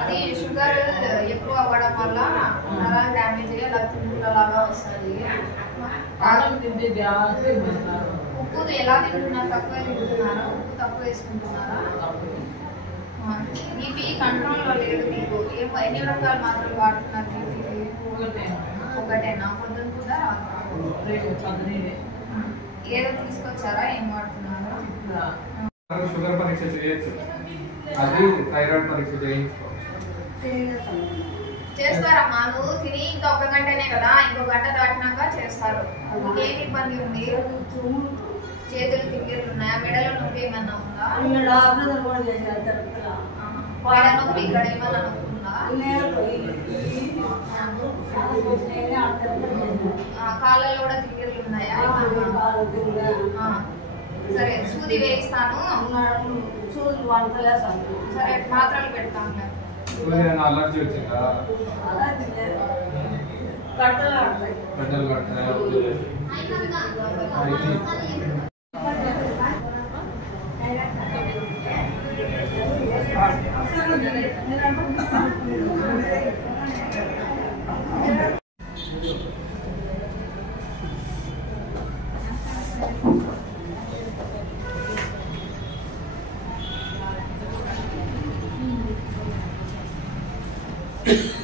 అది షుగర్ ఎక్కువ అవ్వడం వల్ల నరాలు డ్యామేజ్ అయ్యి అలా తింటులాగా వస్తుంది. ఉప్పు ఎలా తింటున్నారు? తక్కువ తింటున్నారా? ఉప్పు తక్కువ వేసుకుంటున్నారా? బీపీ కంట్రోల్లో లేదు. మీకు ఎన్ని రకాల మాత్రలు వాడుతున్నారు? బీపీకి ఒకటేనా? పొద్దున కూడా ఏదో తీసుకొచ్చారా? ఏం వాడుతున్నారా? షుగర్ పరీక్ష చేయొచ్చు, అది థైరాయిడ్ పరీక్ష చేస్తారమ్మా. నువ్వు తిని ఇంకా 1 గంటనే కదా, ఇంకో గంట దాటినాక చేస్తారు. ఏం ఇబ్బంది ఉంది? చేతులు తిమ్మిర్లు ఉన్నాయా? మెడలో నొప్పి ఏమన్నా ఉందా? మెడ నొప్పి ఇక్కడ ఏమన్నా నొప్పి ఉందా? కాళ్ళలో కూడా తిమ్మిర్లు ఉన్నాయా? సరే, సూది వేయిస్తాను. సరే, మాత్రలు పెడతాను. అలర్జీ వచ్చిందా? గడ్డలు కడతాయా? Yeah.